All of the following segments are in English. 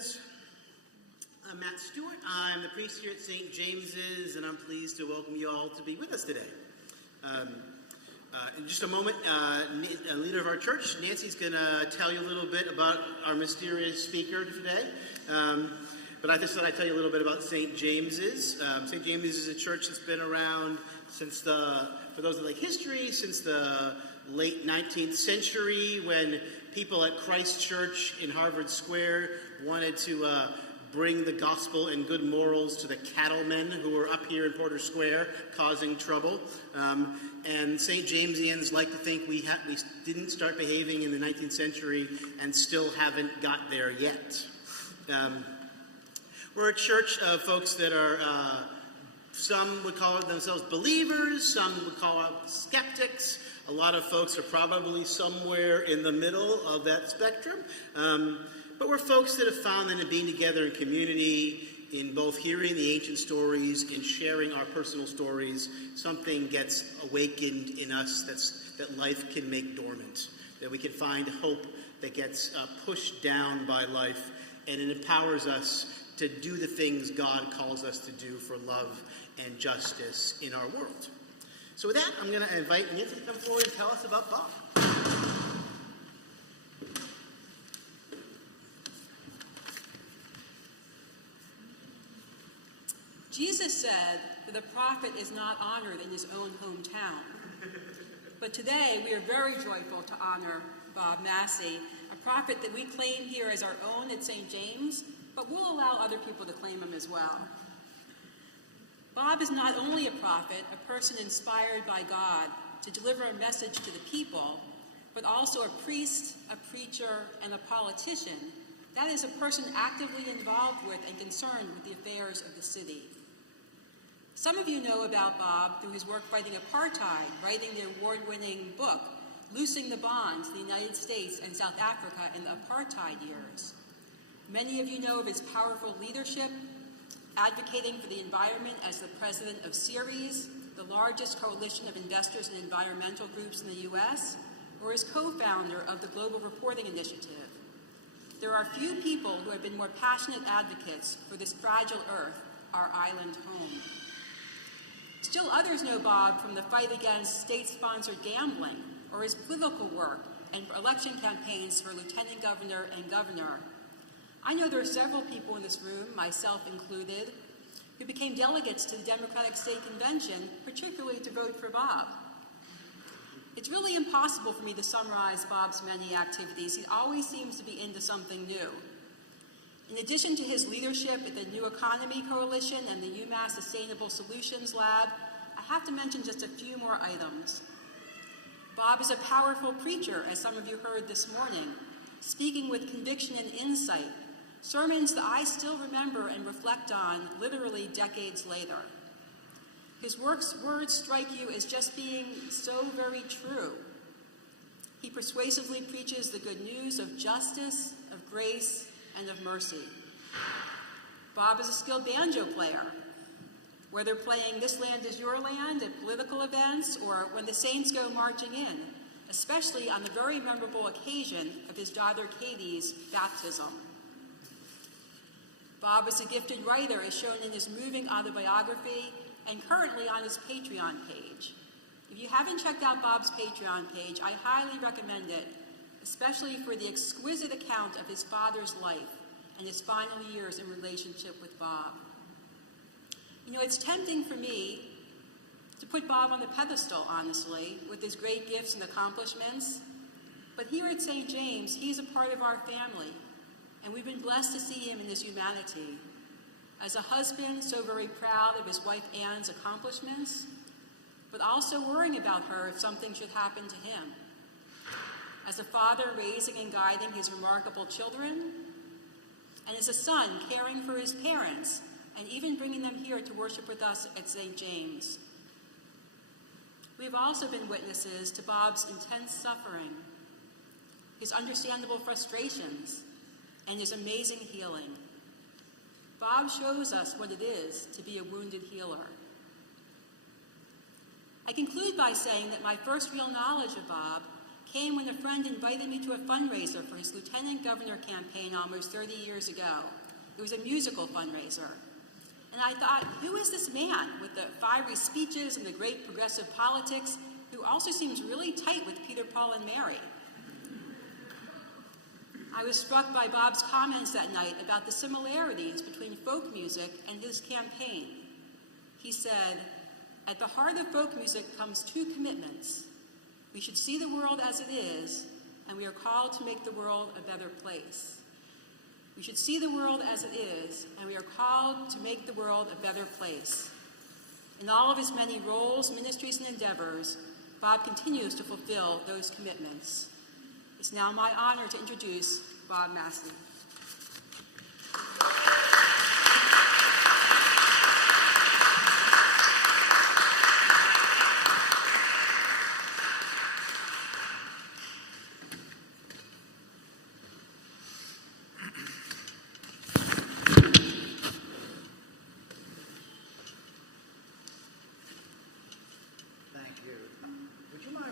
guys. I'm Matt Stewart. I'm the priest here at St. James's, and I'm pleased to welcome you all to be with us today. In just a moment, a leader of our church, Nancy's going to tell you a little bit about our mysterious speaker today. But I just thought I'd tell you a little bit about St. James's. St. James's is a church that's been around since for those that like history, since the late 19th century, when people at Christ Church in Harvard Square wanted to bring the gospel and good morals to the cattlemen who were up here in Porter Square causing trouble. And St. Jamesians like to think we didn't start behaving in the 19th century and still haven't got there yet. We're a church of folks that are, some would call themselves believers, some would call out skeptics. A lot of folks are probably somewhere in the middle of that spectrum. But we're folks that have found that in being together in community, in both hearing the ancient stories and sharing our personal stories, something gets awakened in us that life can make dormant, that we can find hope that gets pushed down by life, and it empowers us to do the things God calls us to do for love and justice in our world. So with that, I'm going to invite Nancy to come forward and tell us about Bob. Jesus said that a prophet is not honored in his own hometown. But today we are very joyful to honor Bob Massie, a prophet that we claim here as our own at St. James, but we'll allow other people to claim him as well. Bob is not only a prophet, a person inspired by God to deliver a message to the people, but also a priest, a preacher, and a politician. That is, a person actively involved with and concerned with the affairs of the city. Some of you know about Bob through his work fighting apartheid, writing the award-winning book, Loosing the Bonds, the United States and South Africa in the apartheid years. Many of you know of his powerful leadership, advocating for the environment as the president of Ceres, the largest coalition of investors and environmental groups in the U.S., or as co-founder of the Global Reporting Initiative. There are few people who have been more passionate advocates for this fragile earth, our island home. Still others know Bob from the fight against state-sponsored gambling, or his political work and election campaigns for lieutenant governor and governor. I know there are several people in this room, myself included, who became delegates to the Democratic State Convention, particularly to vote for Bob. It's really impossible for me to summarize Bob's many activities. He always seems to be into something new. In addition to his leadership at the New Economy Coalition and the UMass Sustainable Solutions Lab, I have to mention just a few more items. Bob is a powerful preacher, as some of you heard this morning, speaking with conviction and insight, sermons that I still remember and reflect on literally decades later. His words strike you as just being so very true. He persuasively preaches the good news of justice, of grace, and of mercy. Bob is a skilled banjo player, whether playing This Land Is Your Land at political events or when the Saints go marching in, especially on the very memorable occasion of his daughter Katie's baptism. Bob is a gifted writer, as shown in his moving autobiography and currently on his Patreon page. If you haven't checked out Bob's Patreon page, I highly recommend it, especially for the exquisite account of his father's life and his final years in relationship with Bob. You know, it's tempting for me to put Bob on the pedestal, honestly, with his great gifts and accomplishments, but here at St. James, he's a part of our family, and we've been blessed to see him in his humanity. As a husband, so very proud of his wife Anne's accomplishments, but also worrying about her if something should happen to him. As a father, raising and guiding his remarkable children, and as a son, caring for his parents, and even bringing them here to worship with us at St. James. We've also been witnesses to Bob's intense suffering, his understandable frustrations, and his amazing healing. Bob shows us what it is to be a wounded healer. I conclude by saying that my first real knowledge of Bob came when a friend invited me to a fundraiser for his lieutenant governor campaign almost 30 years ago. It was a musical fundraiser. And I thought, who is this man with the fiery speeches and the great progressive politics who also seems really tight with Peter, Paul, and Mary? I was struck by Bob's comments that night about the similarities between folk music and his campaign. He said, "At the heart of folk music comes two commitments. We should see the world as it is, and we are called to make the world a better place. We should see the world as it is, and we are called to make the world a better place." In all of his many roles, ministries, and endeavors, Bob continues to fulfill those commitments. It's now my honor to introduce Bob Massie.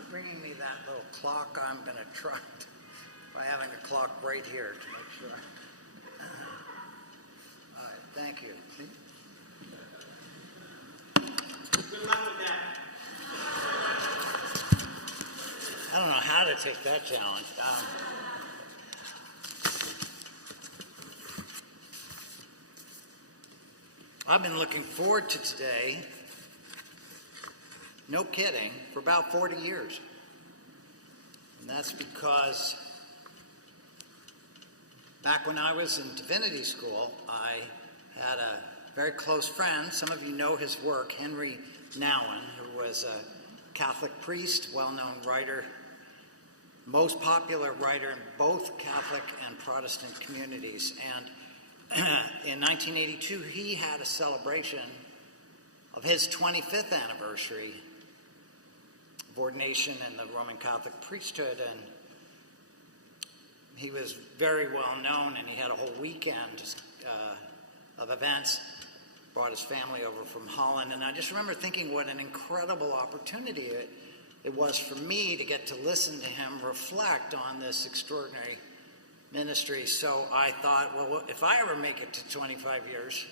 Bringing me that little clock. I'm going to try by having a clock right here to make sure. All right, thank you. Good luck with that. I don't know how to take that challenge. I've been looking forward to today, no kidding, for about 40 years. And that's because back when I was in divinity school, I had a very close friend. Some of you know his work, Henry Nouwen, who was a Catholic priest, well-known writer, most popular writer in both Catholic and Protestant communities. And in 1982, he had a celebration of his 25th anniversary of ordination in the Roman Catholic priesthood, and he was very well known, and he had a whole weekend of events, brought his family over from Holland, and I just remember thinking what an incredible opportunity it was for me to get to listen to him reflect on this extraordinary ministry. So I thought, well, if I ever make it to 25 years,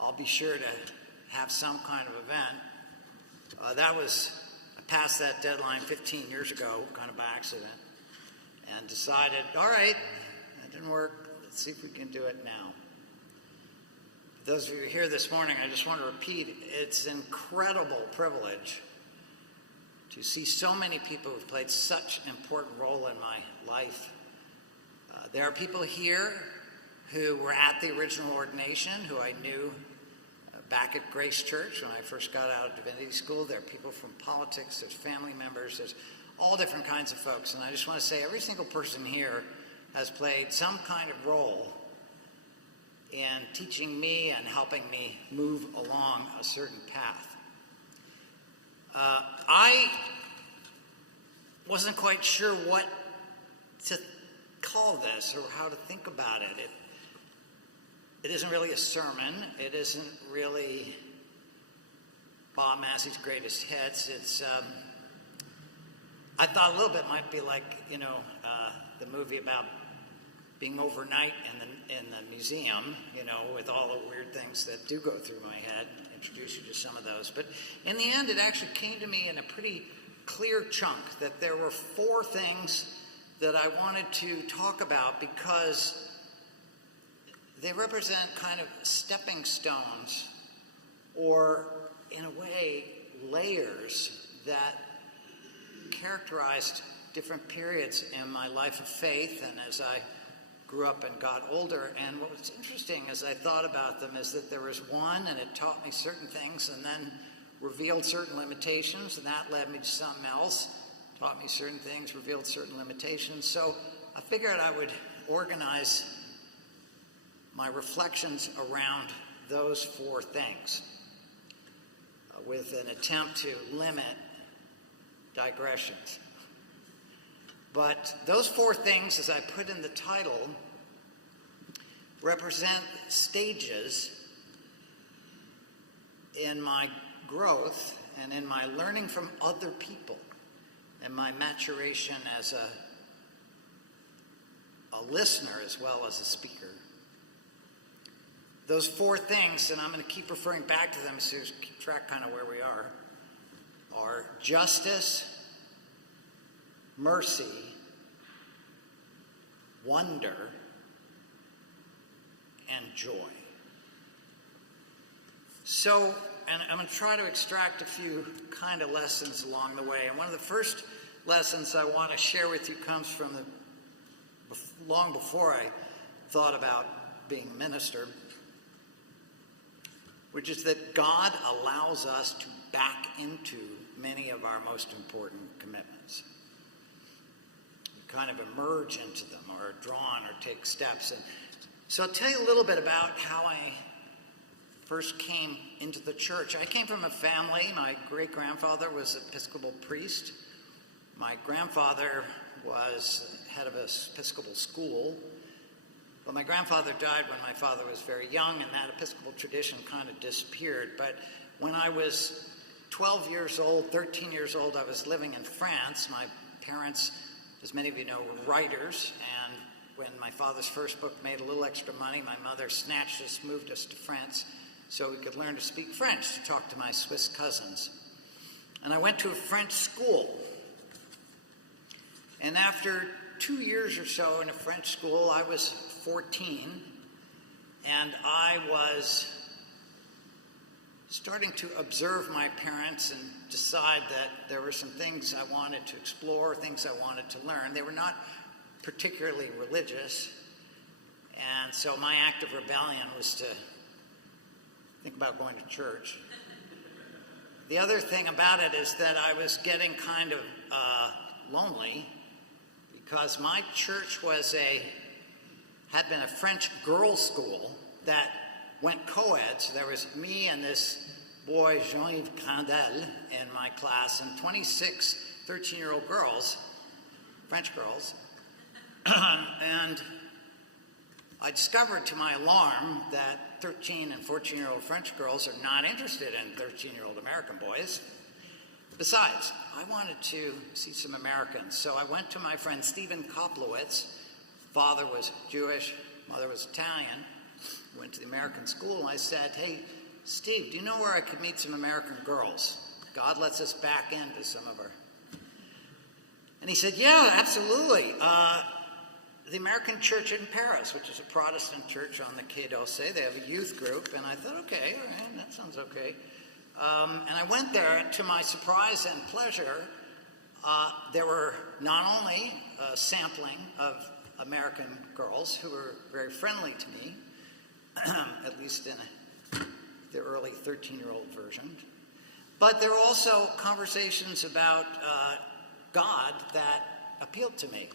I'll be sure to have some kind of event. I passed that deadline 15 years ago, kind of by accident, and decided, all right, that didn't work. Let's see if we can do it now. For those of you here this morning, I just want to repeat, it's an incredible privilege to see so many people who've played such an important role in my life. There are people here who were at the original ordination, who I knew back at Grace Church when I first got out of divinity school. There are people from politics, there's family members, there's all different kinds of folks. And I just want to say every single person here has played some kind of role in teaching me and helping me move along a certain path. I wasn't quite sure what to call this or how to think about it. It isn't really a sermon. It isn't really Bob Massie's greatest hits. It's I thought a little bit might be like, the movie about being overnight in the museum, with all the weird things that do go through my head. Introduce you to some of those. But in the end, it actually came to me in a pretty clear chunk that there were 4 things that I wanted to talk about because they represent kind of stepping stones, or in a way, layers that characterized different periods in my life of faith and as I grew up and got older. And what was interesting as I thought about them is that there was one, and it taught me certain things and then revealed certain limitations, and that led me to something else, taught me certain things, revealed certain limitations. So I figured I would organize my reflections around those 4 things with an attempt to limit digressions. But those 4 things, as I put in the title, represent stages in my growth and in my learning from other people and my maturation as a listener as well as a speaker. Those 4 things, and I'm going to keep referring back to them so you keep track kind of where we are justice, mercy, wonder, and joy. So, and I'm going to try to extract a few kind of lessons along the way. And one of the first lessons I want to share with you comes from long before I thought about being a minister, which is that God allows us to back into many of our most important commitments. We kind of emerge into them or are drawn or take steps. And so I'll tell you a little bit about how I first came into the church. I came from a family. My great-grandfather was an Episcopal priest. My grandfather was head of an Episcopal school. But my grandfather died when my father was very young, and that Episcopal tradition kind of disappeared. But when I was 12 years old, 13 years old, I was living in France. My parents, as many of you know, were writers, and when my father's first book made a little extra money, my mother snatched us, moved us to France so we could learn to speak French, to talk to my Swiss cousins. And I went to a French school. And after 2 years or so in a French school, I was 14, and I was starting to observe my parents and decide that there were some things I wanted to explore, things I wanted to learn. They were not particularly religious, and so my act of rebellion was to think about going to church. The other thing about it is that I was getting kind of lonely, because my church had been a French girls' school that went co-ed. So there was me and this boy, Jean-Yves Crandel, in my class, and 26 13-year-old girls, French girls. And I discovered to my alarm that 13 and 14-year-old French girls are not interested in 13-year-old American boys. Besides, I wanted to see some Americans, so I went to my friend Stephen Koplowitz. Father was Jewish, mother was Italian. Went to the American school, and I said, "Hey, Steve, do you know where I could meet some American girls? God lets us back into some of our..." And he said, "Yeah, absolutely. The American Church in Paris, which is a Protestant church on the Quai d'Orsay, they have a youth group." And I thought, okay, all right, that sounds okay. And I went there. To my surprise and pleasure, there were not only a sampling of American girls who were very friendly to me, at least in the early 13-year-old version, but there were also conversations about God that appealed to me.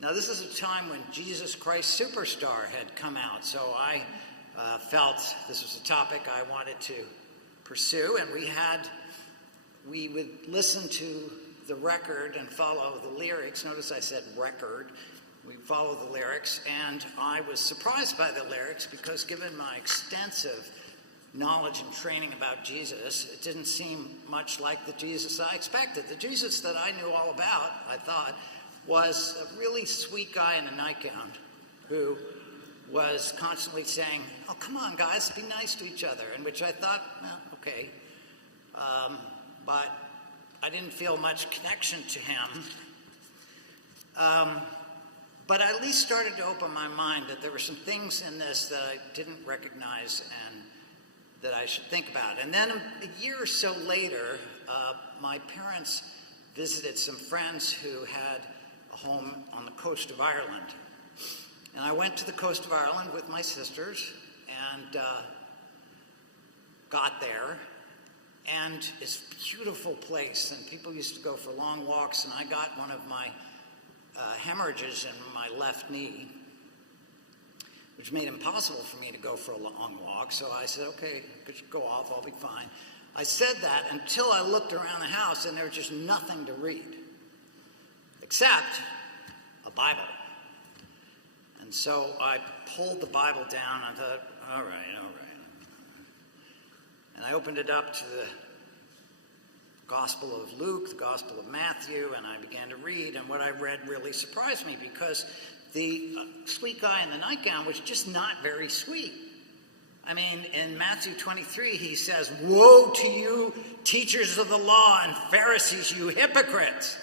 Now, this is a time when Jesus Christ Superstar had come out, so I felt this was a topic I wanted to pursue, and we would listen to the record and follow the lyrics. Notice I said record. We follow the lyrics, and I was surprised by the lyrics because, given my extensive knowledge and training about Jesus, it didn't seem much like the Jesus I expected. The Jesus that I knew all about, I thought, was a really sweet guy in a nightgown who was constantly saying, "Oh, come on, guys, be nice to each other," and which I thought, well, okay. But I didn't feel much connection to him. But I at least started to open my mind that there were some things in this that I didn't recognize and that I should think about. And then a year or so later, my parents visited some friends who had a home on the coast of Ireland. And I went to the coast of Ireland with my sisters and got there. And it's a beautiful place, and people used to go for long walks, and I got one of my hemorrhages in my left knee, which made it impossible for me to go for a long walk. So I said, okay, just go off, I'll be fine. I said that until I looked around the house, and there was just nothing to read, except a Bible. And so I pulled the Bible down, and I thought, all right. And I opened it up to Gospel of Luke, the Gospel of Matthew, and I began to read, and what I read really surprised me because the sweet guy in the nightgown was just not very sweet. I mean, in Matthew 23, he says, "Woe to you, teachers of the law and Pharisees, you hypocrites!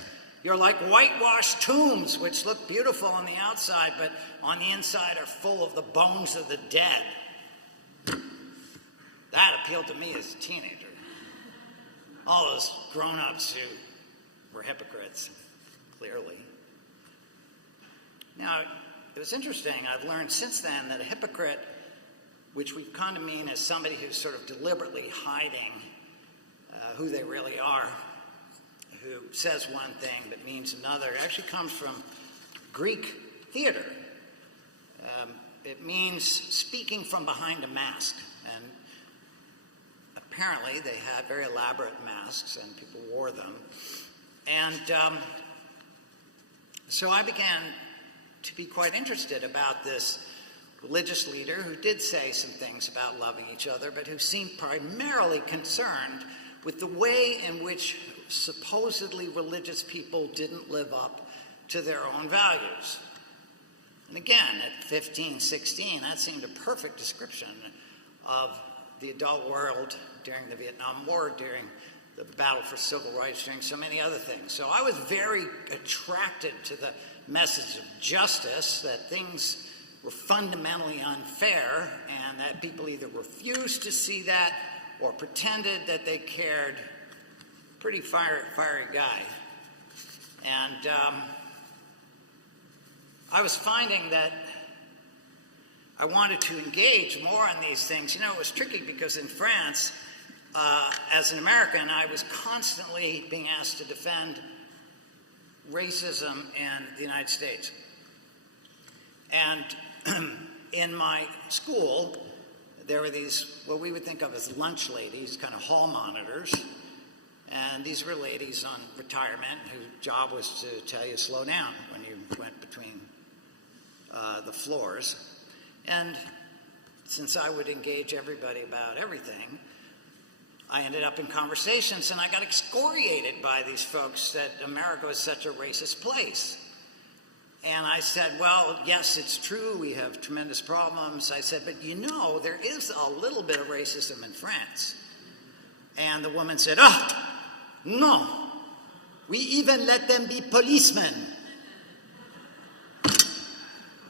You're like whitewashed tombs, which look beautiful on the outside, but on the inside are full of the bones of the dead." That appealed to me as a teenager. All those grown-ups who were hypocrites, clearly. Now, it was interesting. I've learned since then that a hypocrite, which we kind of mean as somebody who's sort of deliberately hiding who they really are, who says one thing but means another, actually comes from Greek theater. It means speaking from behind a mask. And apparently they had very elaborate masks and people wore them. And so I began to be quite interested about this religious leader who did say some things about loving each other, but who seemed primarily concerned with the way in which supposedly religious people didn't live up to their own values. And again, at 15, 16, that seemed a perfect description of the adult world during the Vietnam War, during the battle for civil rights, during so many other things. So I was very attracted to the message of justice, that things were fundamentally unfair, and that people either refused to see that or pretended that they cared. Pretty fiery guy. And I was finding that I wanted to engage more on these things. You know, it was tricky because in France, as an American, I was constantly being asked to defend racism in the United States. And in my school, there were these, what we would think of as lunch ladies, kind of hall monitors. And these were ladies on retirement whose job was to tell you slow down when you went between the floors. And since I would engage everybody about everything, I ended up in conversations and I got excoriated by these folks that America was such a racist place. And I said, well, yes, it's true, we have tremendous problems. I said, but you know, there is a little bit of racism in France. And the woman said, oh, no, we even let them be policemen.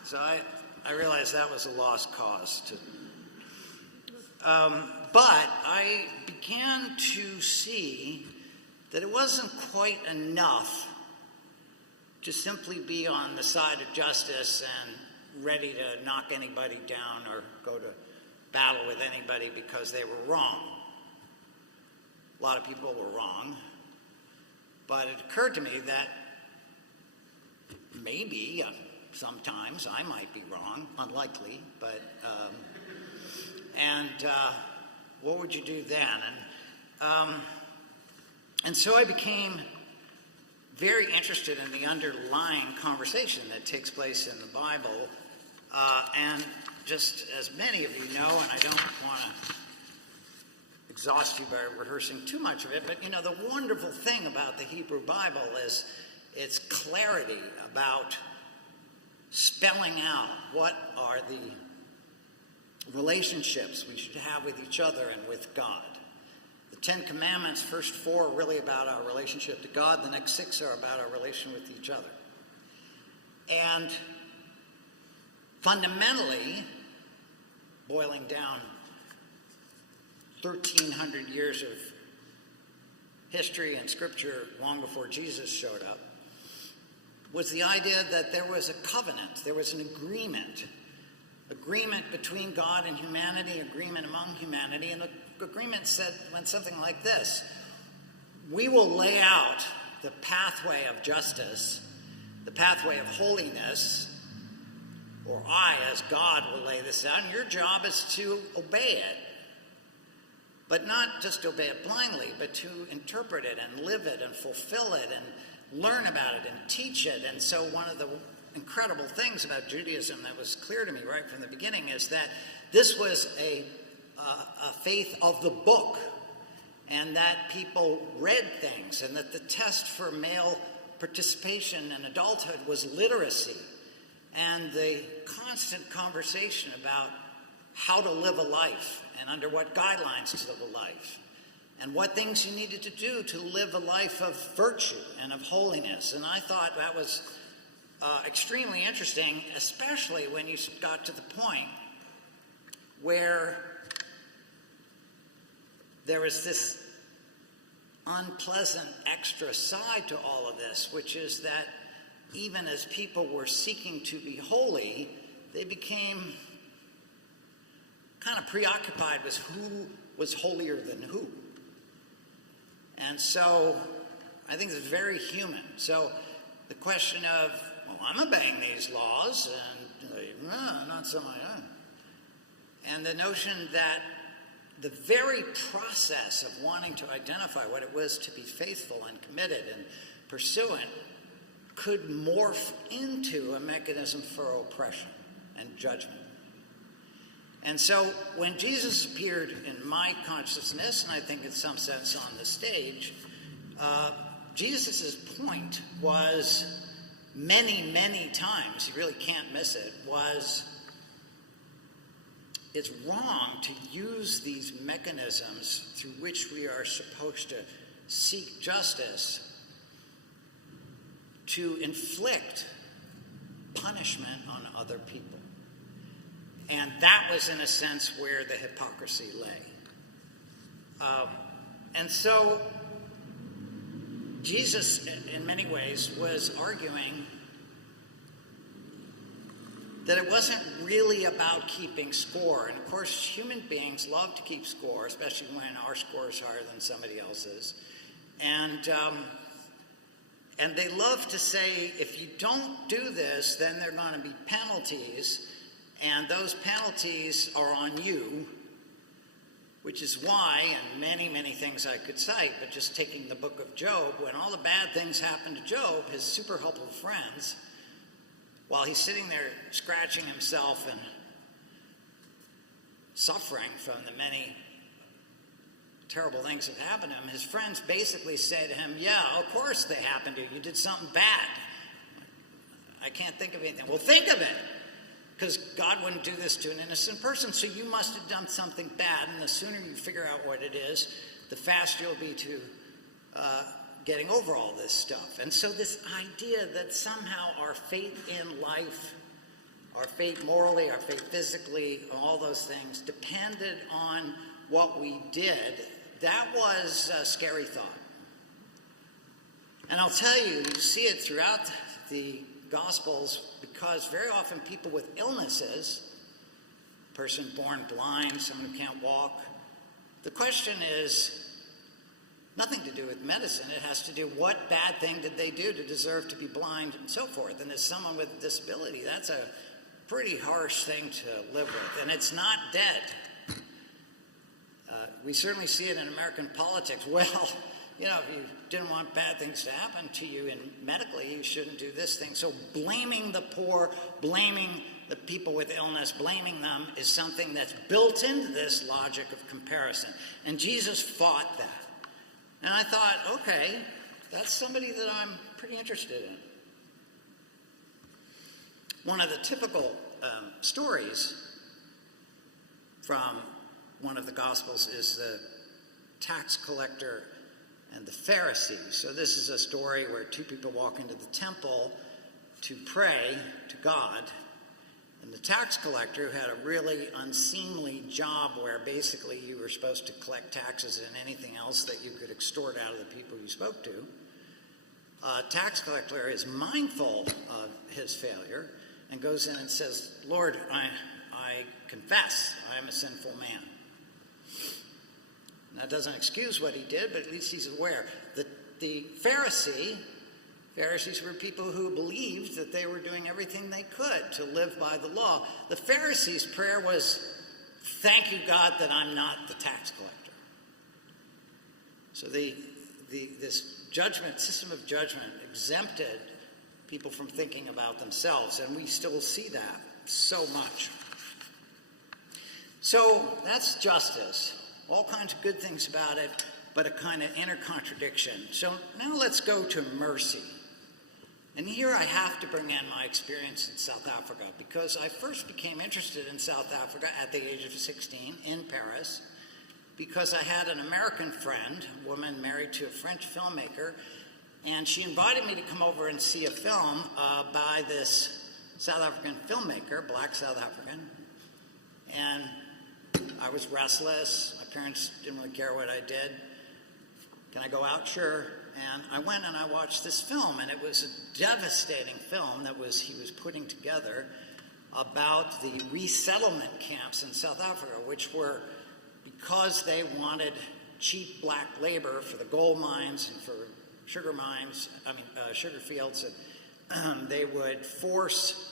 So I realized that was a lost cause. But I began to see that it wasn't quite enough to simply be on the side of justice and ready to knock anybody down or go to battle with anybody because they were wrong. A lot of people were wrong, but it occurred to me that maybe sometimes I might be wrong, unlikely, but what would you do then? And so I became very interested in the underlying conversation that takes place in the Bible, and just as many of you know, and I don't want to exhaust you by rehearsing too much of it, but you know, the wonderful thing about the Hebrew Bible is its clarity about spelling out what are the relationships we should have with each other and with God. The Ten Commandments, first 4 are really about our relationship to God. The next 6 are about our relation with each other. And fundamentally, boiling down 1,300 years of history and scripture long before Jesus showed up, was the idea that there was a covenant, there was an agreement between God and humanity, agreement among humanity, and the agreement went something like this: we will lay out the pathway of justice, the pathway of holiness, or I, as God, will lay this out, and your job is to obey it. But not just obey it blindly, but to interpret it and live it and fulfill it and learn about it and teach it. And so one of the incredible things about Judaism that was clear to me right from the beginning is that this was a faith of the book. and that people read things, and that the test for male participation in adulthood was literacy, and the constant conversation about how to live a life and under what guidelines to live a life, and what things you needed to do to live a life of virtue and of holiness. And I thought that was extremely interesting, especially when you got to the point where there was this unpleasant extra side to all of this, which is that even as people were seeking to be holy, they became kind of preoccupied with who was holier than who. And so I think it's very human. So the question of, well, I'm obeying these laws, and not so much. And the notion that the very process of wanting to identify what it was to be faithful and committed and pursuant could morph into a mechanism for oppression and judgment. And so when Jesus appeared in my consciousness, and I think in some sense on the stage, Jesus' point was many, many times, you really can't miss it, was it's wrong to use these mechanisms through which we are supposed to seek justice to inflict punishment on other people. And that was, in a sense, where the hypocrisy lay. And so Jesus, in many ways, was arguing that it wasn't really about keeping score. And of course, human beings love to keep score, especially when our score is higher than somebody else's. And they love to say, if you don't do this, then there are going to be penalties, and those penalties are on you, which is why, and many, many things I could cite, but just taking the book of Job, when all the bad things happened to Job, his super helpful friends, while he's sitting there scratching himself and suffering from the many terrible things that happened to him, his friends basically say to him, yeah, of course they happened to you. You did something bad. I can't think of anything. Well, think of it, because God wouldn't do this to an innocent person, so you must have done something bad, and the sooner you figure out what it is, the faster you'll be to getting over all this stuff. And so this idea that somehow our fate in life, our fate morally, our fate physically, all those things depended on what we did, that was a scary thought. And I'll tell you, you see it throughout the Gospels, because very often people with illnesses, a person born blind, someone who can't walk, the question is nothing to do with medicine. It has to do what bad thing did they do to deserve to be blind and so forth. And as someone with a disability, that's a pretty harsh thing to live with. And it's not dead. We certainly see it in American politics. Well, you know, if you didn't want bad things to happen to you and medically, you shouldn't do this thing. So blaming the poor, blaming the people with illness, blaming them is something that's built into this logic of comparison. And Jesus fought that. And I thought, okay, that's somebody that I'm pretty interested in. One of the typical stories from one of the Gospels is the tax collector and the Pharisees. So this is a story where two people walk into the temple to pray to God. And the tax collector, who had a really unseemly job where basically you were supposed to collect taxes and anything else that you could extort out of the people you spoke to, tax collector is mindful of his failure and goes in and says, Lord, I confess I am a sinful man. That doesn't excuse what he did, but at least he's aware. The Pharisees were people who believed that they were doing everything they could to live by the law. The Pharisees' prayer was, thank you, God, that I'm not the tax collector. So this judgment, system of judgment, exempted people from thinking about themselves, and we still see that so much. So that's justice. All kinds of good things about it. but a kind of inner contradiction. So now let's go to mercy. And here I have to bring in my experience in South Africa, because I first became interested in South Africa at the age of 16 in Paris, because I had an American friend, a woman married to a French filmmaker, and she invited me to come over and see a film by this South African filmmaker, black South African. And I was restless. My parents didn't really care what I did. Can I go out? Sure. And I went and I watched this film, and it was a devastating film that he was putting together about the resettlement camps in South Africa, which were, because they wanted cheap black labor for the gold mines and for sugar fields, and they would force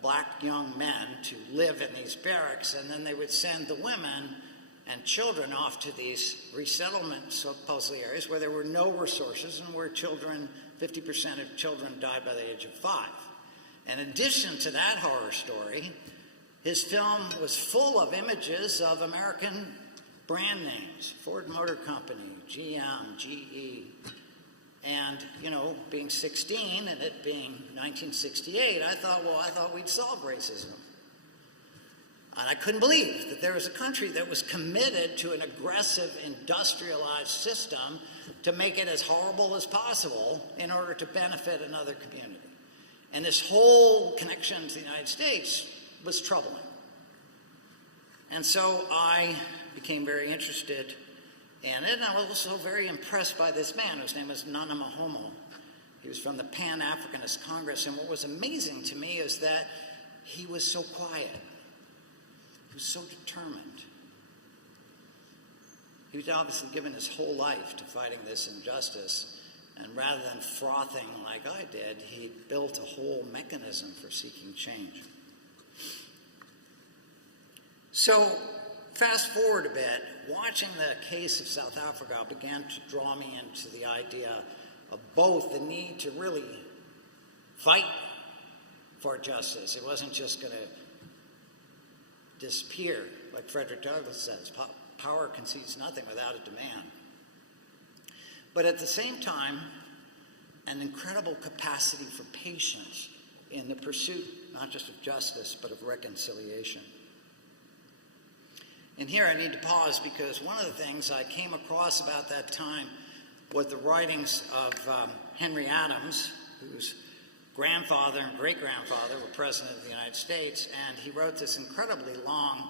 black young men to live in these barracks, and then they would send the women and children off to these resettlement supposedly areas where there were no resources and where 50% of children died by the age of 5. In addition to that horror story, his film was full of images of American brand names, Ford Motor Company, GM, GE. And, being 16 and it being 1968, I thought we'd solve racism. And I couldn't believe that there was a country that was committed to an aggressive, industrialized system to make it as horrible as possible in order to benefit another community. And this whole connection to the United States was troubling. And so I became very interested in it, and I was also very impressed by this man whose name was Nana Mahomo. He was from the Pan-Africanist Congress, and what was amazing to me is that he was so quiet. He was so determined. He was obviously given his whole life to fighting this injustice, and rather than frothing like I did, he built a whole mechanism for seeking change. So, fast forward a bit, watching the case of South Africa began to draw me into the idea of both the need to really fight for justice. It wasn't just going to disappear, like Frederick Douglass says, power concedes nothing without a demand. But at the same time, an incredible capacity for patience in the pursuit, not just of justice, but of reconciliation. And here I need to pause, because one of the things I came across about that time was the writings of Henry Adams, whose grandfather and great-grandfather were president of the United States, and he wrote this incredibly long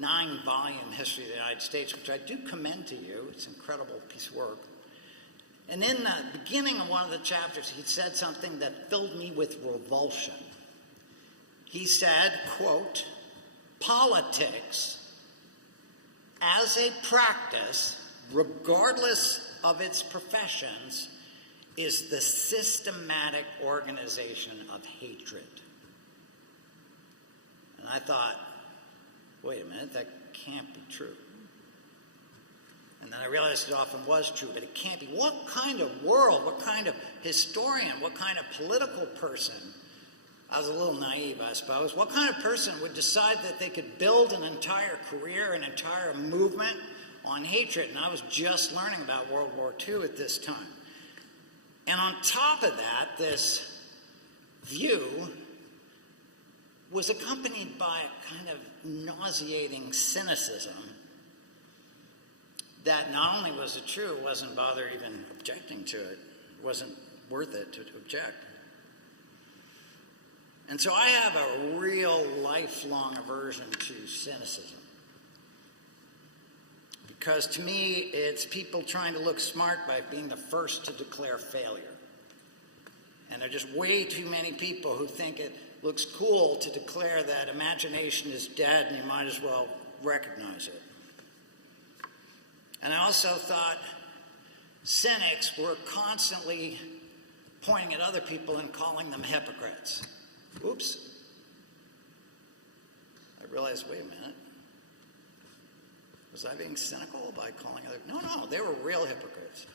9-volume history of the United States, which I do commend to you. It's an incredible piece of work. And in the beginning of one of the chapters, he said something that filled me with revulsion. He said, quote, "Politics as a practice, regardless of its professions, is the systematic organization of hatred." And I thought, wait a minute, that can't be true. And then I realized it often was true, but it can't be. What kind of world, what kind of historian, what kind of political person, I was a little naive, I suppose, what kind of person would decide that they could build an entire career, an entire movement on hatred? And I was just learning about World War II at this time. And on top of that, this view was accompanied by a kind of nauseating cynicism that not only was it true, wasn't bother even objecting to it. It wasn't worth it to object. And so I have a real lifelong aversion to cynicism. Because to me, it's people trying to look smart by being the first to declare failure. And there are just way too many people who think it looks cool to declare that imagination is dead and you might as well recognize it. And I also thought cynics were constantly pointing at other people and calling them hypocrites. Oops. I realized, wait a minute. Was I being cynical by calling other? No, they were real hypocrites.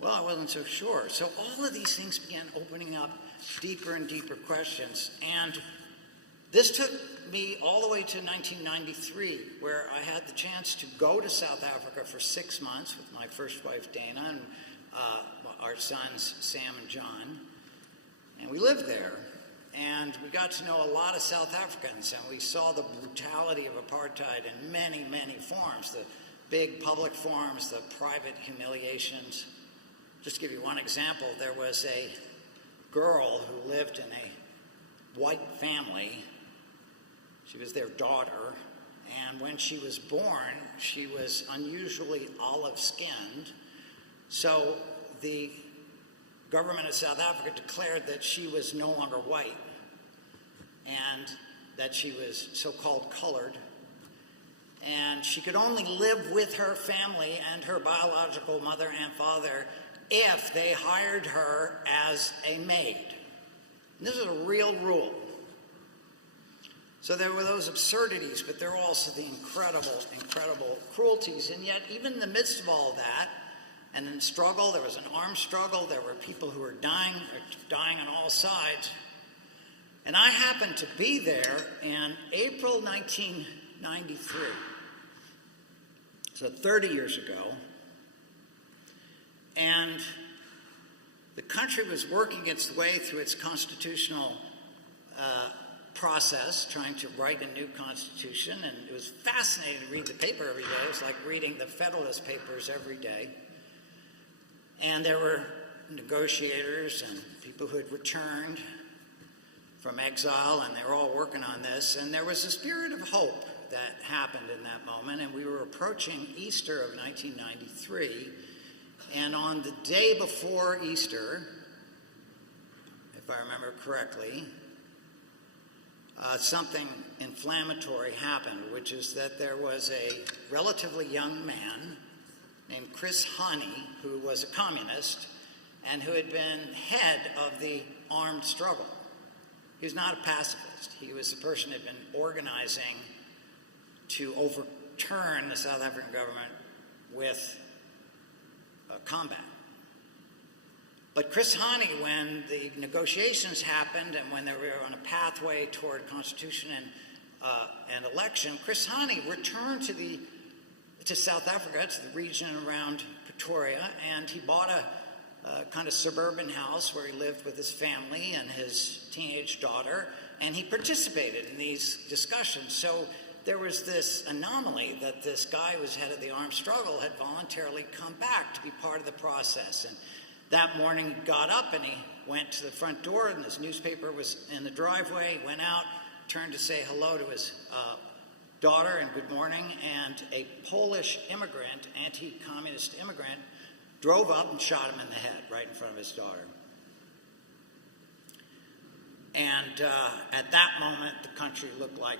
Well, I wasn't so sure. So all of these things began opening up deeper and deeper questions. And This took me all the way to 1993, where I had the chance to go to South Africa for 6 months with my first wife, Dana, and our sons, Sam and John. And we lived there, and we got to know a lot of South Africans, and we saw the brutality of apartheid in many, many forms, the big public forms, the private humiliations. Just to give you one example, there was a girl who lived in a white family. She was their daughter, and when she was born, she was unusually olive-skinned. So the government of South Africa declared that she was no longer white and that she was so-called colored. And she could only live with her family and her biological mother and father if they hired her as a maid. And this is a real rule. So there were those absurdities, but there were also the incredible, incredible cruelties. And yet, even in the midst of all that, and in struggle, there was an armed struggle, there were people who were dying on all sides. And I happened to be there in April 1993, so 30 years ago, and the country was working its way through its constitutional process, trying to write a new constitution, and it was fascinating to read the paper every day. It was like reading the Federalist Papers every day. And there were negotiators and people who had returned from exile, and they were all working on this. And there was a spirit of hope that happened in that moment, and we were approaching Easter of 1993. And on the day before Easter, if I remember correctly, something inflammatory happened, which is that there was a relatively young man named Chris Hani, who was a communist and who had been head of the armed struggle. He was not a pacifist. He was the person who had been organizing to overturn the South African government with combat. But Chris Hani, when the negotiations happened and when they were on a pathway toward constitution and election, Chris Hani returned to South Africa, to the region around Pretoria, and he bought a kind of suburban house where he lived with his family and his teenage daughter, and he participated in these discussions. So there was this anomaly that this guy who was head of the armed struggle had voluntarily come back to be part of the process. And that morning he got up and he went to the front door, and this newspaper was in the driveway. He went out, turned to say hello to his daughter and good morning, and a Polish immigrant, anti-communist immigrant, drove up and shot him in the head right in front of his daughter. And at that moment, the country looked like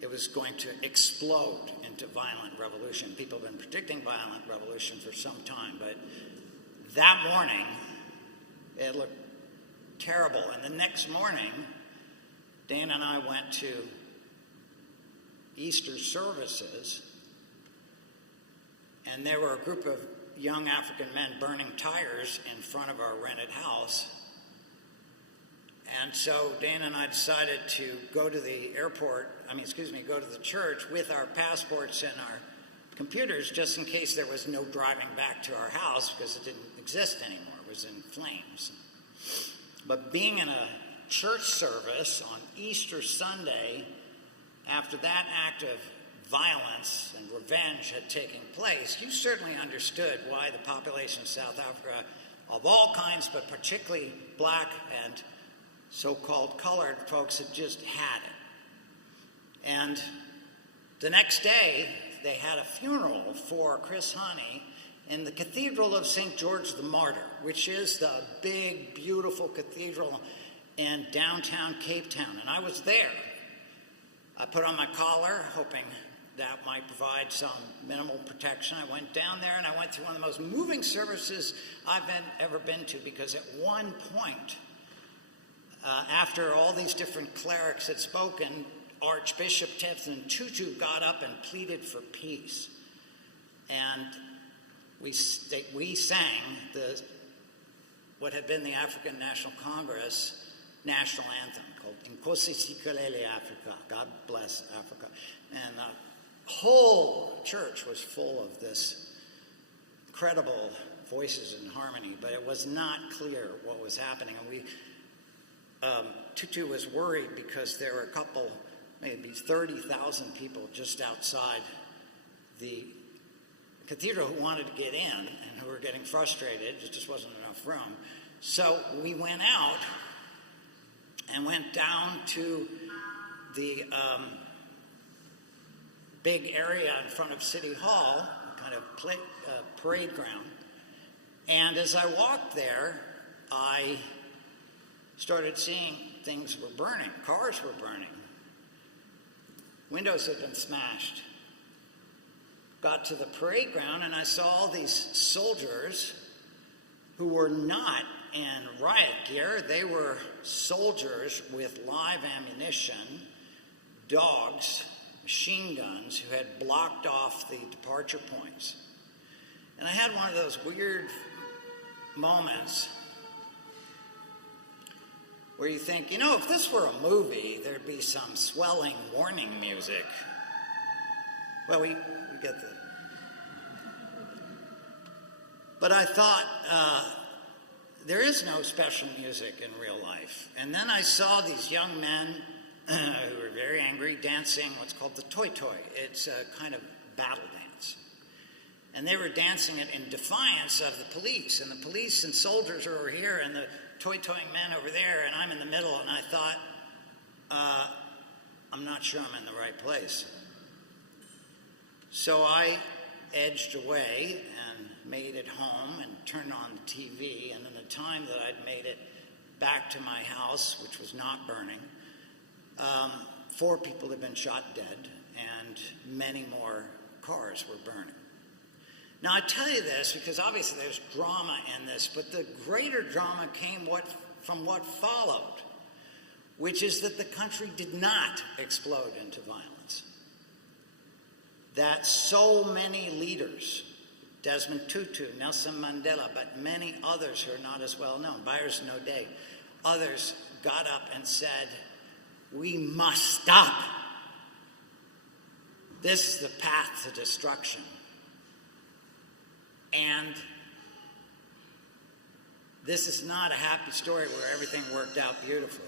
it was going to explode into violent revolution. People have been predicting violent revolution for some time, but that morning, it looked terrible. And the next morning, Dana and I went to Easter services, and there were a group of young African men burning tires in front of our rented house. And so Dana and I decided to go to the go to the church with our passports and our computers, just in case there was no driving back to our house, because it didn't exist anymore. It was in flames. But being in a church service on Easter Sunday, after that act of violence and revenge had taken place, you certainly understood why the population of South Africa, of all kinds, but particularly black and so-called colored folks, had just had it. And the next day, they had a funeral for Chris Hani in the Cathedral of St. George the Martyr, which is the big, beautiful cathedral in downtown Cape Town. And I was there. I put on my collar, hoping that might provide some minimal protection. I went down there and I went through one of the most moving services I've ever been to, because at one point, after all these different clerics had spoken, Archbishop Desmond Tutu got up and pleaded for peace. And we sang what had been the African National Congress national anthem called Nkosi Sikelele Africa, God bless Africa. And the whole church was full of this incredible voices in harmony, but it was not clear what was happening. And Tutu was worried because there were a couple, maybe 30,000 people just outside the cathedral who wanted to get in and who were getting frustrated. There just wasn't enough room. So we went out and went down to the big area in front of City Hall, kind of parade ground. And as I walked there, I started seeing things were burning. Cars were burning. Windows had been smashed. Got to the parade ground and I saw all these soldiers who were not in riot gear. They were soldiers with live ammunition, dogs, machine guns, who had blocked off the departure points. And I had one of those weird moments where you think, you know, if this were a movie, there'd be some swelling warning music. Well, we get the... But I thought, there is no special music in real life. And then I saw these young men who were very angry dancing what's called the toi toi. It's a kind of battle dance. And they were dancing it in defiance of the police. And the police and soldiers are over here and the toi-toing men over there, and I'm in the middle, and I thought, I'm not sure I'm in the right place. So I edged away and made it home and turned on the TV, and in the time that I'd made it back to my house, which was not burning, 4 people had been shot dead, and many more cars were burning. Now, I tell you this because obviously there's drama in this, but the greater drama came from what followed, which is that the country did not explode into violence. That so many leaders, Desmond Tutu, Nelson Mandela, but many others who are not as well known, Byers Node, others got up and said, we must stop. This is the path to destruction. And this is not a happy story where everything worked out beautifully,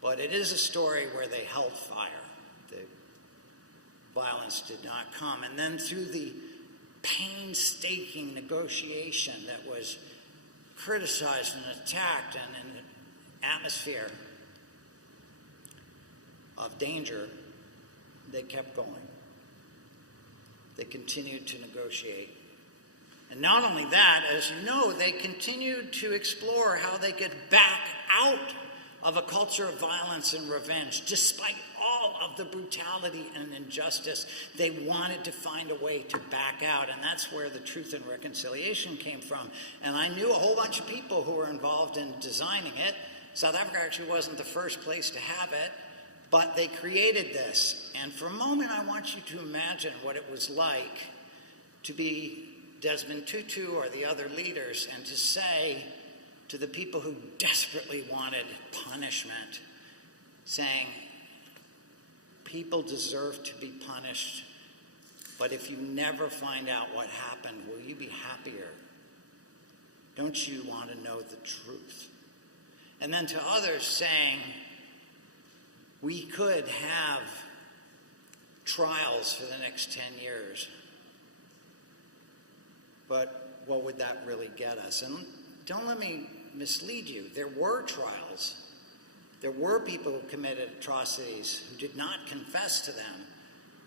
but it is a story where they held fire. The violence did not come. And then through the painstaking negotiation that was criticized and attacked and in an atmosphere of danger, they kept going. They continued to negotiate. And not only that, as you know, they continued to explore how they could back out of a culture of violence and revenge. Despite all of the brutality and injustice, they wanted to find a way to back out. And that's where the Truth and Reconciliation came from. And I knew a whole bunch of people who were involved in designing it. South Africa actually wasn't the first place to have it, but they created this. And for a moment, I want you to imagine what it was like to be Desmond Tutu or the other leaders and to say to the people who desperately wanted punishment, saying, people deserve to be punished, but if you never find out what happened, will you be happier? Don't you want to know the truth? And then to others saying, we could have trials for the next 10 years. But what would that really get us? And don't let me mislead you. There were trials. There were people who committed atrocities who did not confess to them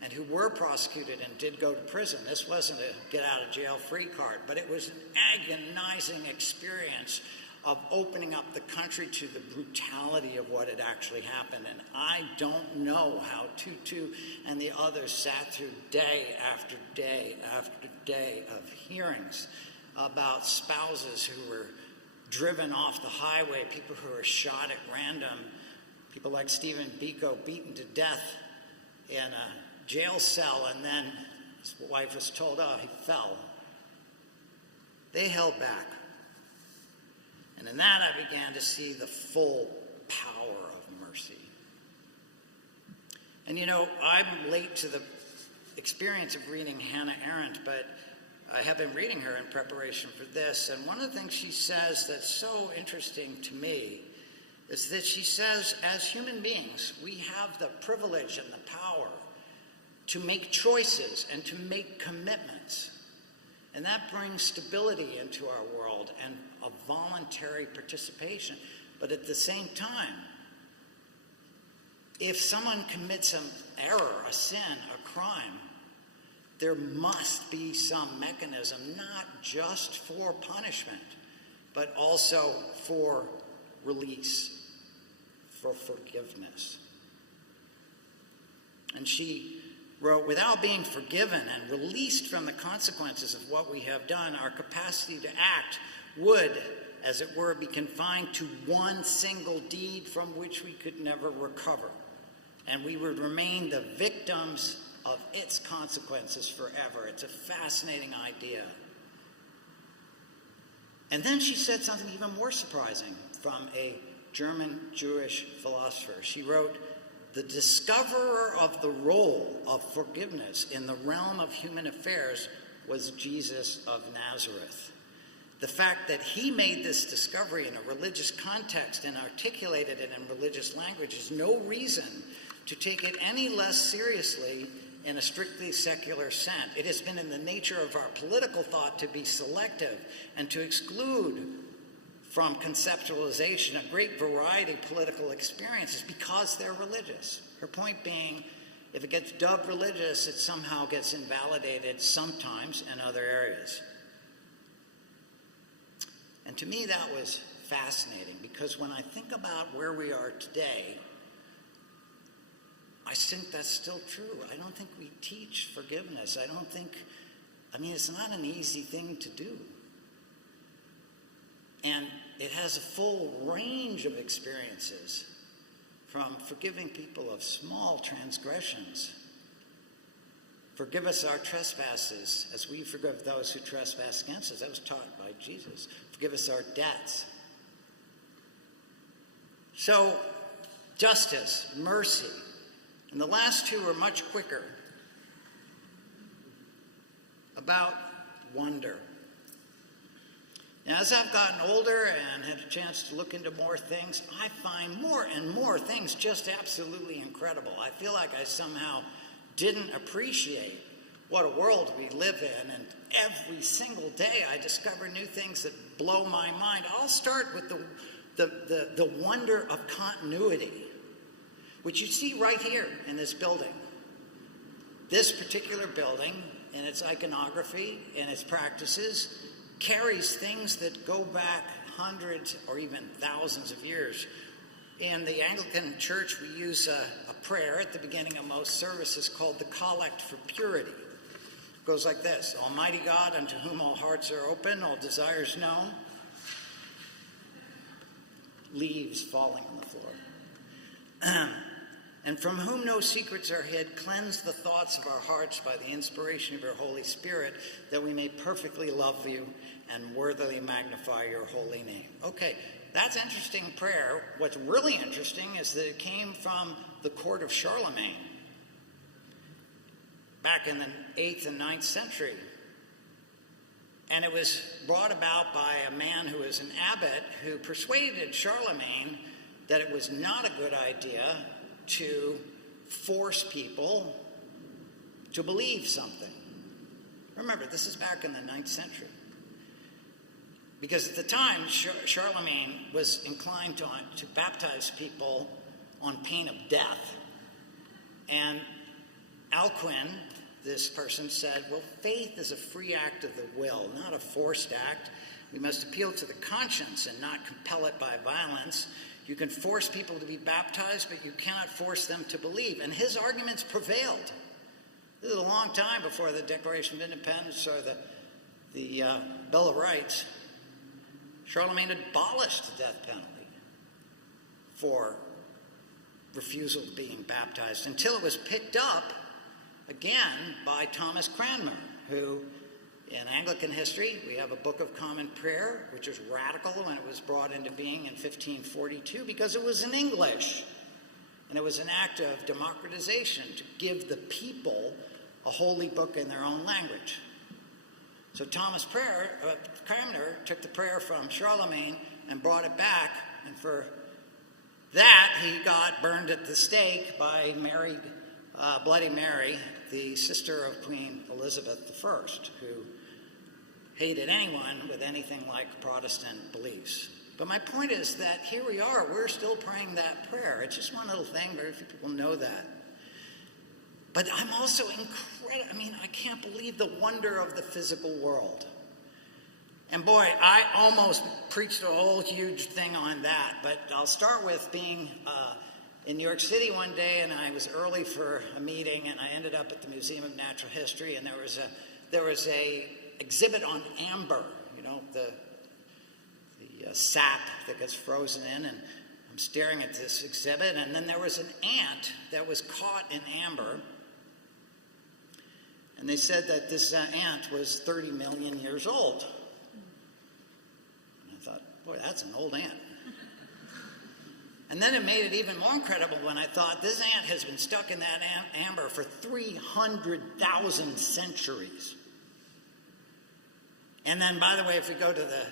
and who were prosecuted and did go to prison. This wasn't a get-out-of-jail-free card, but it was an agonizing experience of opening up the country to the brutality of what had actually happened. And I don't know how Tutu and the others sat through day after day after day of hearings about spouses who were driven off the highway, people who were shot at random, people like Stephen Biko beaten to death in a jail cell, and then his wife was told, oh, he fell. They held back. And in that, I began to see the full power of mercy. And you know, I'm late to the experience of reading Hannah Arendt, but I have been reading her in preparation for this. And one of the things she says that's so interesting to me is that she says, as human beings, we have the privilege and the power to make choices and to make commitments. And that brings stability into our world and a voluntary participation. But at the same time, if someone commits an error, a sin, a crime, there must be some mechanism, not just for punishment, but also for release, for forgiveness. And she wrote, without being forgiven and released from the consequences of what we have done, our capacity to act would, as it were, be confined to one single deed from which we could never recover. And we would remain the victims of its consequences forever. It's a fascinating idea. And then she said something even more surprising from a German Jewish philosopher. She wrote, the discoverer of the role of forgiveness in the realm of human affairs was Jesus of Nazareth. The fact that he made this discovery in a religious context and articulated it in religious language is no reason to take it any less seriously in a strictly secular sense. It has been in the nature of our political thought to be selective and to exclude from conceptualization a great variety of political experiences because they're religious. Her point being, if it gets dubbed religious, it somehow gets invalidated sometimes in other areas. And to me, that was fascinating because when I think about where we are today, I think that's still true. I don't think we teach forgiveness. It's not an easy thing to do. And it has a full range of experiences, from forgiving people of small transgressions. Forgive us our trespasses as we forgive those who trespass against us. That was taught by Jesus. Forgive us our debts. So, justice, mercy. And the last two are much quicker. About wonder. Now, as I've gotten older and had a chance to look into more things, I find more and more things just absolutely incredible. I feel like I somehow didn't appreciate what a world we live in, and every single day I discover new things that blow my mind. I'll start with the wonder of continuity, which you see right here in this building. This particular building, in its iconography and its practices, carries things that go back hundreds or even thousands of years. In the Anglican Church, we use a prayer at the beginning of most services called the Collect for Purity. It goes like this: Almighty God, unto whom all hearts are open, all desires known, leaves falling on the floor. And from whom no secrets are hid, cleanse the thoughts of our hearts by the inspiration of your Holy Spirit, that we may perfectly love you and worthily magnify your holy name. Okay, that's an interesting prayer. What's really interesting is that it came from the court of Charlemagne back in the 8th and 9th century. And it was brought about by a man who was an abbot who persuaded Charlemagne that it was not a good idea to force people to believe something. Remember, this is back in the 9th century. Because at the time, Charlemagne was inclined to baptize people on pain of death. And Alcuin, this person, said, well, faith is a free act of the will, not a forced act. We must appeal to the conscience and not compel it by violence. You can force people to be baptized, but you cannot force them to believe. And his arguments prevailed. This is a long time before the Declaration of Independence or the Bill of Rights. Charlemagne abolished the death penalty for refusal of being baptized until it was picked up again by Thomas Cranmer, who In Anglican history, we have a Book of Common Prayer, which was radical when it was brought into being in 1542 because it was in English. And it was an act of democratization to give the people a holy book in their own language. So Thomas Cranmer took the prayer from Charlemagne and brought it back, and for that he got burned at the stake by Bloody Mary, the sister of Queen Elizabeth I, who hated anyone with anything like Protestant beliefs. But my point is that here we are, we're still praying that prayer. It's just one little thing, very few people know that. But I'm also I can't believe the wonder of the physical world. And boy, I almost preached a whole huge thing on that, but I'll start with being in New York City one day, and I was early for a meeting, and I ended up at the Museum of Natural History, and there was a exhibit on amber, the sap that gets frozen in, and I'm staring at this exhibit, and then there was an ant that was caught in amber, and they said that this ant was 30 million years old. And I thought, boy, that's an old ant. And then it made it even more incredible when I thought this ant has been stuck in that amber for 300,000 centuries. And then, by the way, if we go to the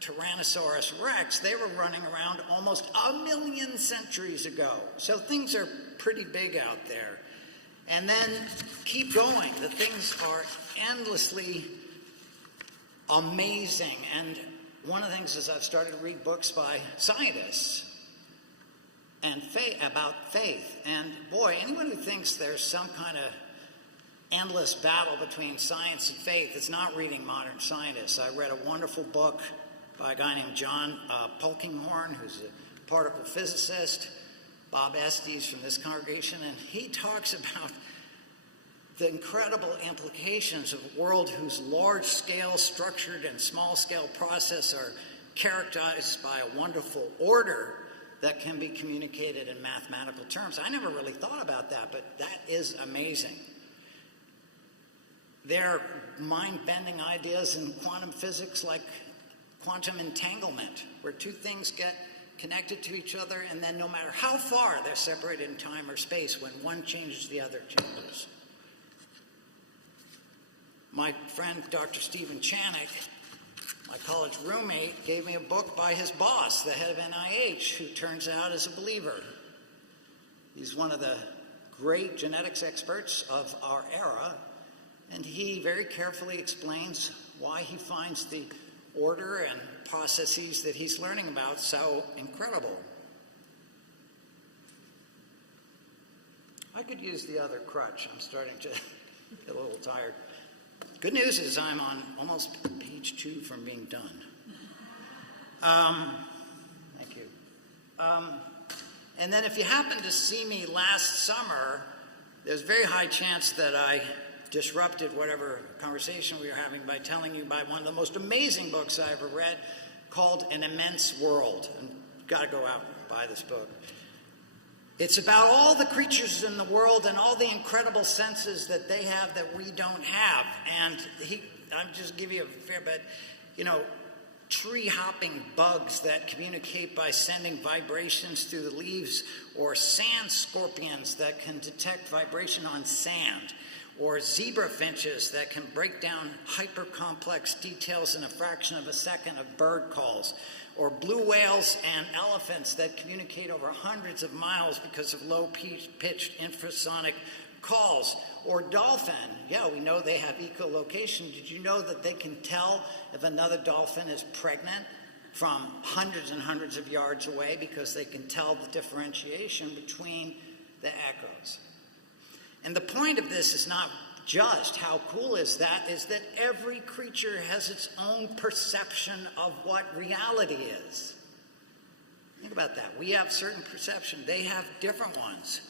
Tyrannosaurus Rex, they were running around almost 1 million centuries ago. So things are pretty big out there. And then keep going. The things are endlessly amazing. And one of the things is I've started to read books by scientists and about faith. And boy, anyone who thinks there's some kind of endless battle between science and faith is not reading modern scientists. I read a wonderful book by a guy named John Polkinghorne, who's a particle physicist, Bob Estes from this congregation, and he talks about the incredible implications of a world whose large-scale structured and small-scale process are characterized by a wonderful order that can be communicated in mathematical terms. I never really thought about that, but that is amazing. There are mind-bending ideas in quantum physics like quantum entanglement, where two things get connected to each other, and then no matter how far they're separated in time or space, when one changes, the other changes. My friend, Dr. Stephen Chanick, my college roommate, gave me a book by his boss, the head of NIH, who turns out is a believer. He's one of the great genetics experts of our era, and he very carefully explains why he finds the order and processes that he's learning about so incredible. I could use the other crutch. I'm starting to get a little tired. Good news is I'm on almost page 2 from being done. Thank you. And then if you happen to see me last summer, there's a very high chance that I disrupted whatever conversation we were having by telling you about one of the most amazing books I ever read called An Immense World. And you've got to go out and buy this book. It's about all the creatures in the world and all the incredible senses that they have that we don't have. And I'll just give you a fair bit, tree-hopping bugs that communicate by sending vibrations through the leaves, or sand scorpions that can detect vibration on sand, or zebra finches that can break down hyper-complex details in a fraction of a second of bird calls, or blue whales and elephants that communicate over hundreds of miles because of low-pitched infrasonic calls, or dolphin. Yeah, we know they have echolocation. Did you know that they can tell if another dolphin is pregnant from hundreds and hundreds of yards away because they can tell the differentiation between the echoes? And the point of this is not just how cool is that every creature has its own perception of what reality is. Think about that. We have certain perception. They have different ones.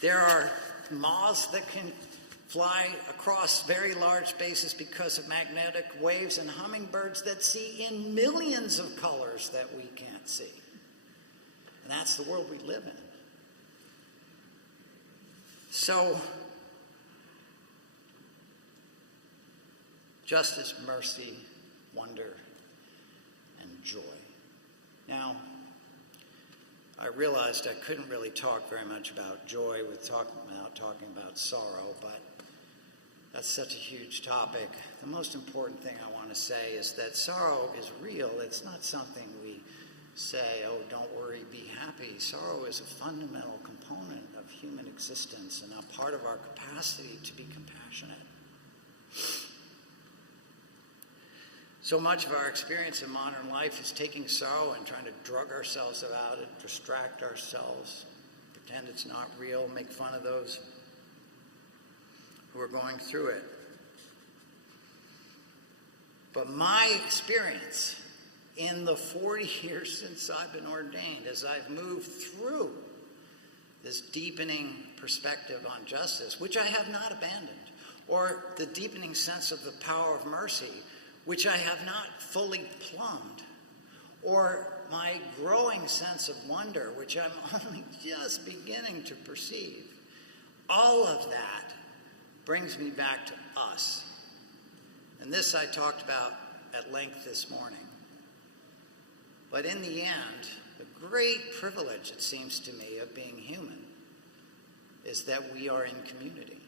There are moths that can fly across very large spaces because of magnetic waves, and hummingbirds that see in millions of colors that we can't see. And that's the world we live in. So, justice, mercy, wonder, and joy. Now, I realized I couldn't really talk very much about joy without talking about sorrow, but that's such a huge topic. The most important thing I want to say is that sorrow is real. It's not something we say, oh, don't worry, be happy. Sorrow is a fundamental component of human existence and a part of our capacity to be compassionate. So much of our experience in modern life is taking sorrow and trying to drug ourselves about it, distract ourselves, pretend it's not real, make fun of those who are going through it. But my experience in the 40 years since I've been ordained, as I've moved through this deepening perspective on justice, which I have not abandoned, or the deepening sense of the power of mercy, which I have not fully plumbed, or my growing sense of wonder, which I'm only just beginning to perceive. All of that brings me back to us. And this I talked about at length this morning. But in the end, the great privilege, it seems to me, of being human is that we are in community,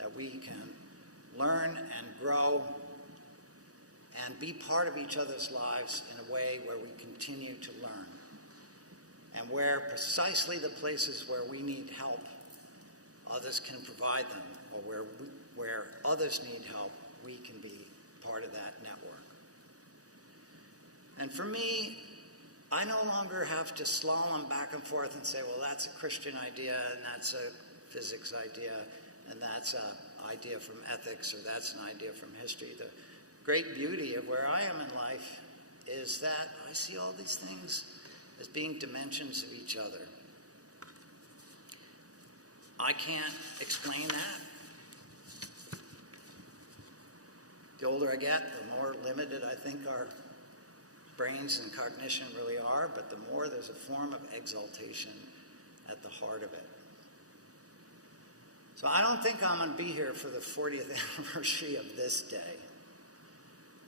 that we can learn and grow and be part of each other's lives in a way where we continue to learn, and where precisely the places where we need help, others can provide them, or where others need help, we can be part of that network. And for me, I no longer have to slalom back and forth and say, well, that's a Christian idea, and that's a physics idea, and that's an idea from ethics, or that's an idea from history. The great beauty of where I am in life is that I see all these things as being dimensions of each other. I can't explain that. The older I get, the more limited I think our brains and cognition really are, but the more there's a form of exaltation at the heart of it. So I don't think I'm going to be here for the 40th anniversary of this day,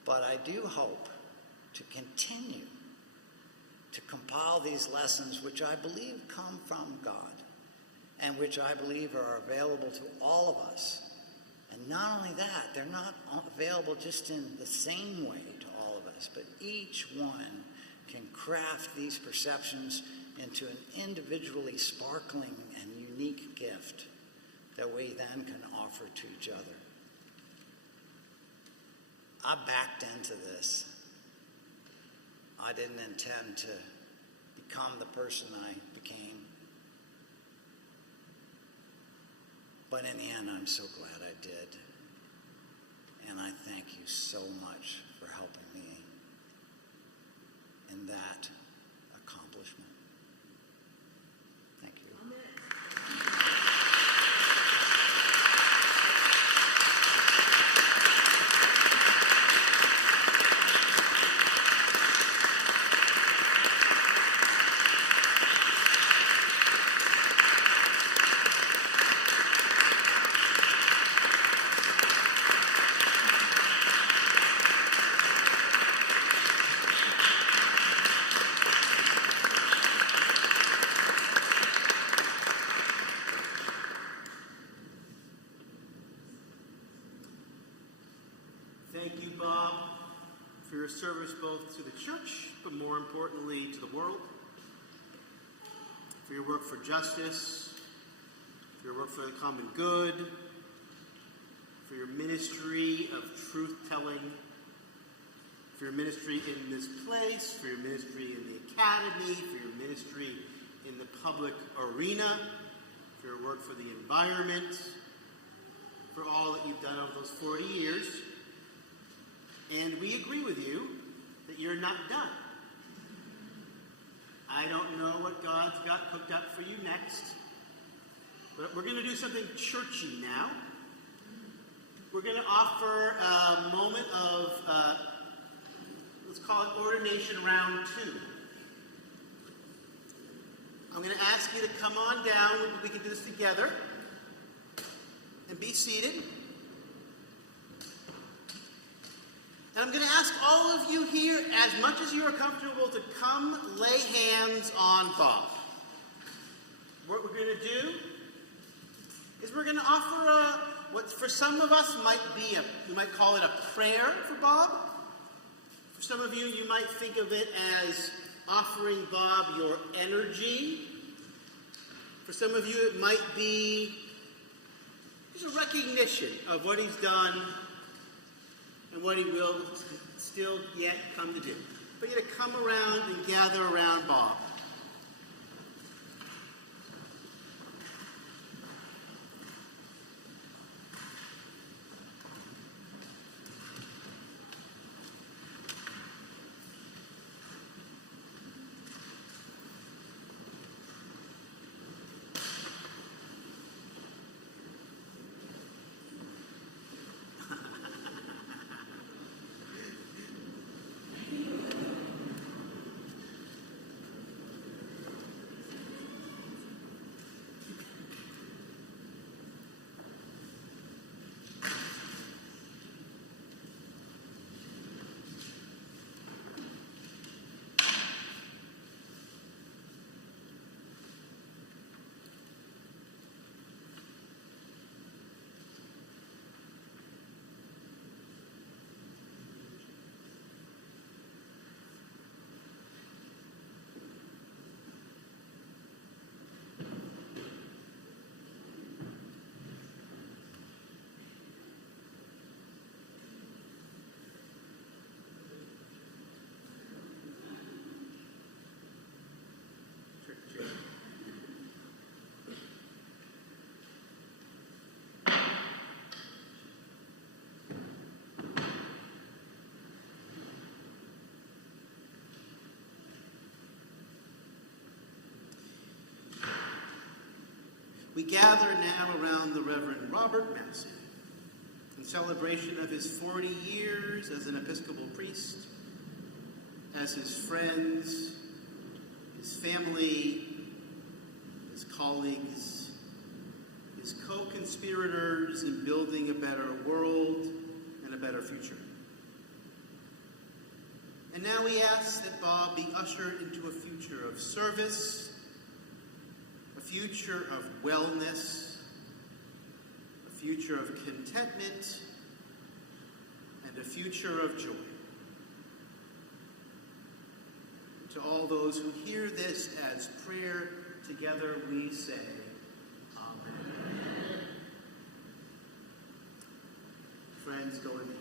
but I do hope to continue to compile these lessons, which I believe come from God, and which I believe are available to all of us. And not only that, they're not available just in the same way to all of us, but each one can craft these perceptions into an individually sparkling and unique gift that we then can offer to each other. I backed into this. I didn't intend to become the person I became. But in the end, I'm so glad I did. And I thank you so much for helping me in that accomplishment. Thank you. Thank you, Bob, for your service both to the church, but more importantly to the world, for your work for justice, for your work for the common good, for your ministry of truth-telling, for your ministry in this place, for your ministry in the academy, for your ministry in the public arena, for your work for the environment, for all that you've done over those 40 years. And we agree with you that you're not done. I don't know what God's got cooked up for you next, but we're going to do something churchy now. We're going to offer a moment of, let's call it ordination round 2. I'm going to ask you to come on down. We can do this together. And be seated. And I'm going to ask all of you here, as much as you are comfortable, to come lay hands on Bob. What we're going to do is we're going to offer what for some of us might be we might call it a prayer for Bob. For some of you, you might think of it as offering Bob your energy. For some of you, it might be just a recognition of what he's done and what he will still yet come to do. For you to come around and gather around Bob. We gather now around the Reverend Robert Massie in celebration of his 40 years as an Episcopal priest, as his friends, his family, his colleagues, his co-conspirators in building a better world and a better future. And now we ask that Bob be ushered into a future of service, a future of wellness, a future of contentment, and a future of joy. To all those who hear this as prayer, together we say, Amen. Friends, go in peace.